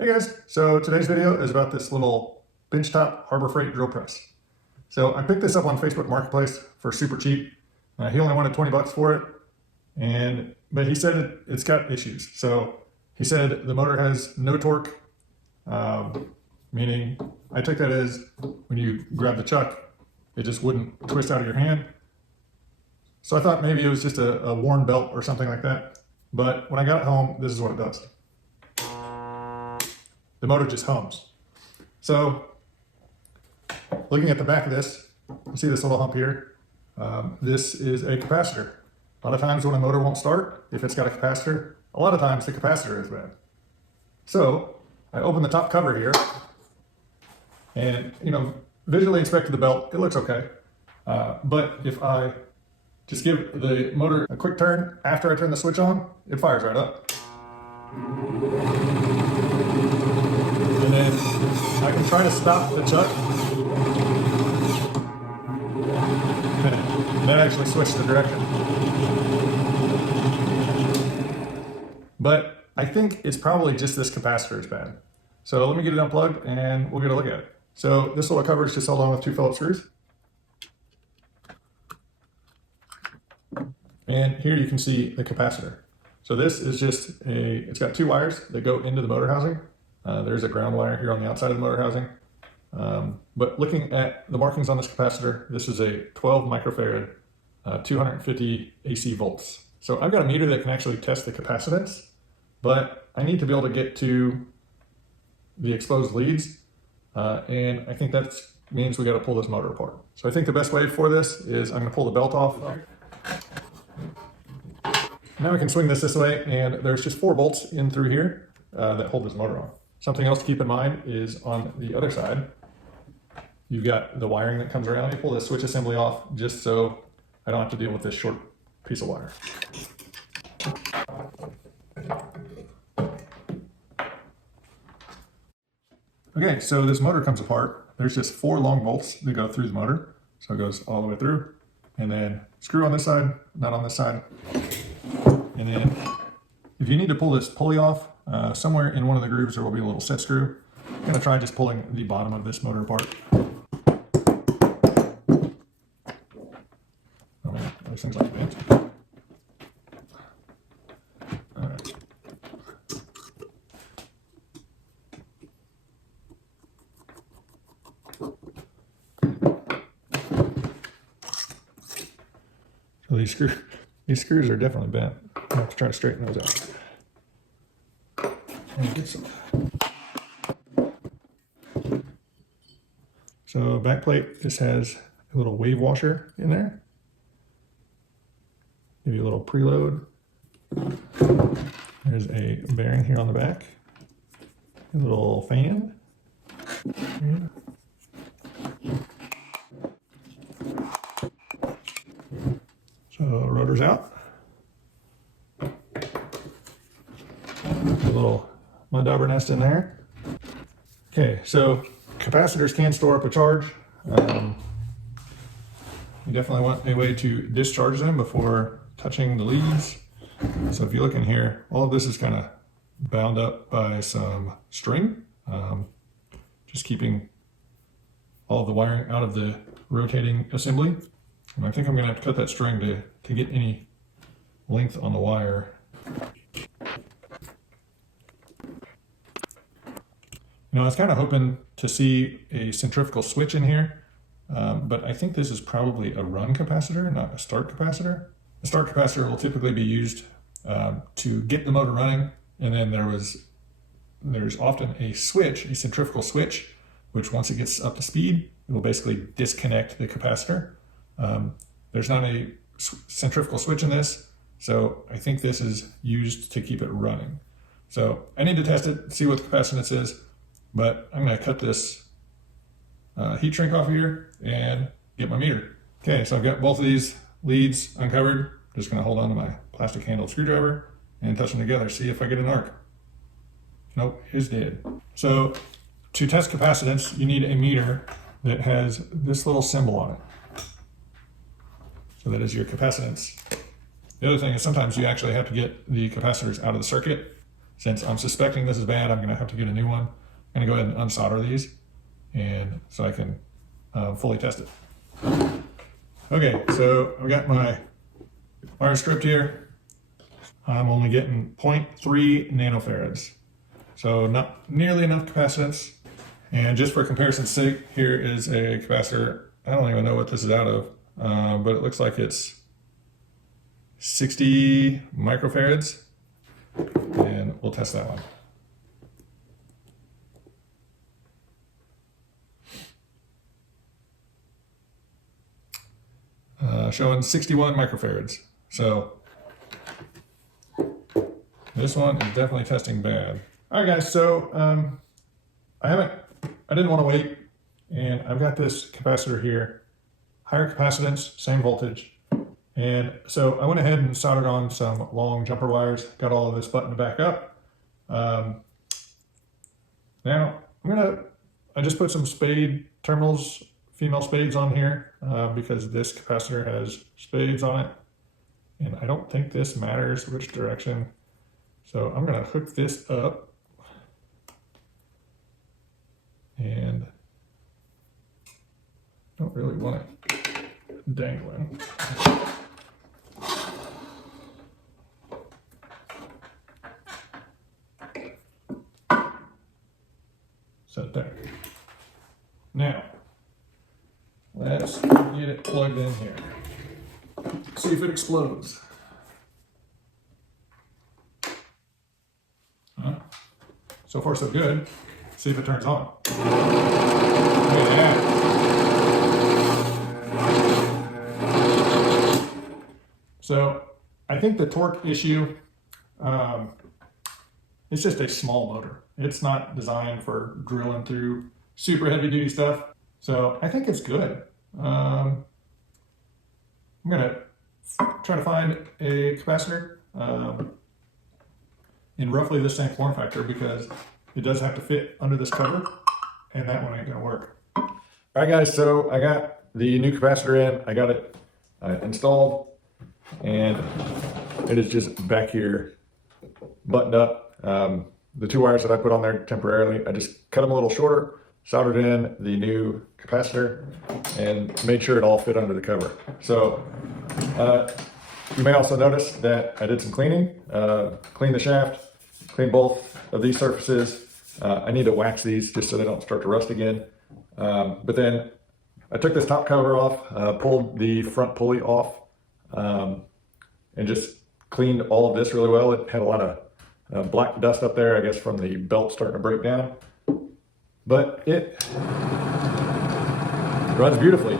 Hey guys, so today's video is about this little benchtop Harbor Freight drill press. So I picked this up on Facebook Marketplace for super cheap. He only wanted 20 bucks for it, but he said it's got issues. So he said the motor has no torque, meaning I took that as when you grab the chuck, it just wouldn't twist out of your hand. So I thought maybe it was just a worn belt or something like that. But when I got it home, this is what it does. The motor just hums. So looking at the back of this, you see this little hump here. This is a capacitor. A lot of times when a motor won't start, if it's got a capacitor, a lot of times the capacitor is bad. So I open the top cover here and, visually inspected the belt, it looks okay. But if I just give the motor a quick turn after I turn the switch on, it fires right up. And then I can try to stop the chuck. That actually switched the direction. But I think it's probably just this capacitor is bad. So let me get it unplugged and we'll get a look at it. So this little cover is just held on with 2 Phillips screws. And here you can see the capacitor. So this is just it's got 2 wires that go into the motor housing. There's a ground wire here on the outside of the motor housing. But looking at the markings on this capacitor, this is a 12 microfarad, 250 AC volts. So I've got a meter that can actually test the capacitance, but I need to be able to get to the exposed leads. And I think that means we got to pull this motor apart. So I think the best way for this is I'm going to pull the belt off. Now I can swing this way, and there's just 4 bolts in through here that hold this motor on. Something else to keep in mind is on the other side, you've got the wiring that comes around. I pull this switch assembly off just so I don't have to deal with this short piece of wire. Okay, so this motor comes apart. There's just 4 long bolts that go through the motor. So it goes all the way through, and then screw on this side, not on this side. And then if you need to pull this pulley off, somewhere in one of the grooves there will be a little set screw. I'm going to try just pulling the bottom of this motor apart. Oh man, those things like bent. Alright. So these screws are definitely bent. I have to try to straighten those out. And get some. So back plate just has a little wave washer in there. Give you a little preload. There's a bearing here on the back. A little fan. So rotor's out. A little mud dauber nest in there. Okay, so capacitors can store up a charge. You definitely want a way to discharge them before touching the leads. So if you look in here, all of this is kind of bound up by some string, just keeping all of the wiring out of the rotating assembly. And I think I'm going to have to cut that string to get any length on the wire. I was kind of hoping to see a centrifugal switch in here, but I think this is probably a run capacitor, not a start capacitor. A start capacitor will typically be used to get the motor running, and then there's often a switch, a centrifugal switch, which once it gets up to speed, it will basically disconnect the capacitor. There's not a centrifugal switch in this, so I think this is used to keep it running. So I need to test it, see what the capacitance is. But I'm going to cut this heat shrink off here and get my meter. Okay, so I've got both of these leads uncovered. Just going to hold on to my plastic handled screwdriver and touch them together, see if I get an arc. Nope, it's dead. So to test capacitance, you need a meter that has this little symbol on it. So that is your capacitance. The other thing is sometimes you actually have to get the capacitors out of the circuit since I'm suspecting this is bad, I'm going to have to get a new one. I'm going to go ahead and unsolder these, and so I can fully test it. Okay, so I've got my wire stripped here. I'm only getting 0.3 nanofarads, so not nearly enough capacitance. And just for comparison's sake, here is a capacitor. I don't even know what this is out of, but it looks like it's 60 microfarads, and we'll test that one. Showing 61 microfarads. So this one is definitely testing bad. All right, guys. So I didn't want to wait, and I've got this capacitor here, higher capacitance, same voltage. And so I went ahead and soldered on some long jumper wires, got all of this buttoned back up. Now I just put some spade terminals, female spades on here because this capacitor has spades on it. And I don't think this matters which direction. So I'm gonna hook this up. And don't really want it dangling. Set there. Now, let's get it plugged in here. See if it explodes. So far so good. See if it turns on. Look at that. So I think the torque issue, it's just a small motor. It's not designed for drilling through super heavy duty stuff. So I think it's good. I'm gonna try to find a capacitor in roughly the same form factor, because it does have to fit under this cover, and that one ain't gonna work. All right, guys, so I got the new capacitor in. I got it installed, and it is just back here buttoned up. The two wires that I put on there temporarily, I just cut them a little shorter, soldered in the new capacitor, and made sure it all fit under the cover. So you may also notice that I did some cleaning, cleaned the shaft, cleaned both of these surfaces. I need to wax these just so they don't start to rust again. But then I took this top cover off, pulled the front pulley off, and just cleaned all of this really well. It had a lot of black dust up there, I guess from the belt starting to break down. But it runs beautifully.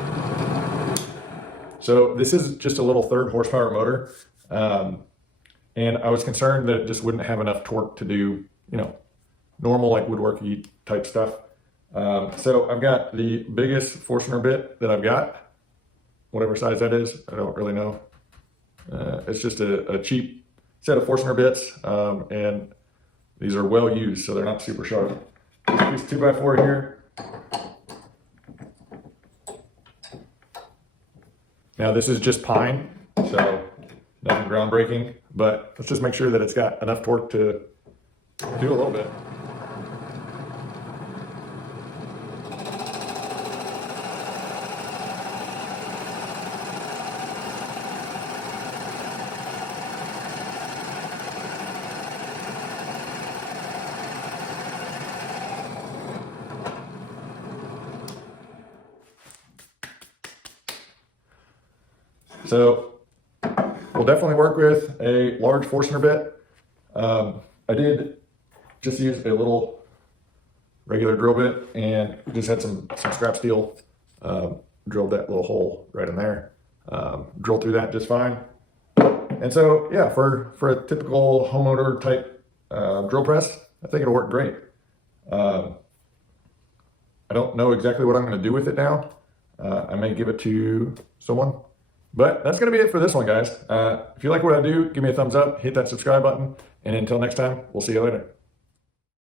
So this is just a little 3rd horsepower motor. And I was concerned that it just wouldn't have enough torque to do, normal like woodworky type stuff. So I've got the biggest Forstner bit that I've got, whatever size that is, I don't really know. It's just a cheap set of Forstner bits, and these are well used, so they're not super sharp. This 2x4 here. Now this is just pine, so nothing groundbreaking, but let's just make sure that it's got enough torque to do a little bit. So we'll definitely work with a large Forstner bit. I did just use a little regular drill bit and just had some scrap steel, drilled that little hole right in there, drilled through that just fine. And so, yeah, for a typical home motor type drill press, I think it'll work great. I don't know exactly what I'm going to do with it now. I may give it to someone. But that's going to be it for this one, guys. If you like what I do, give me a thumbs up, hit that subscribe button, and until next time, we'll see you later.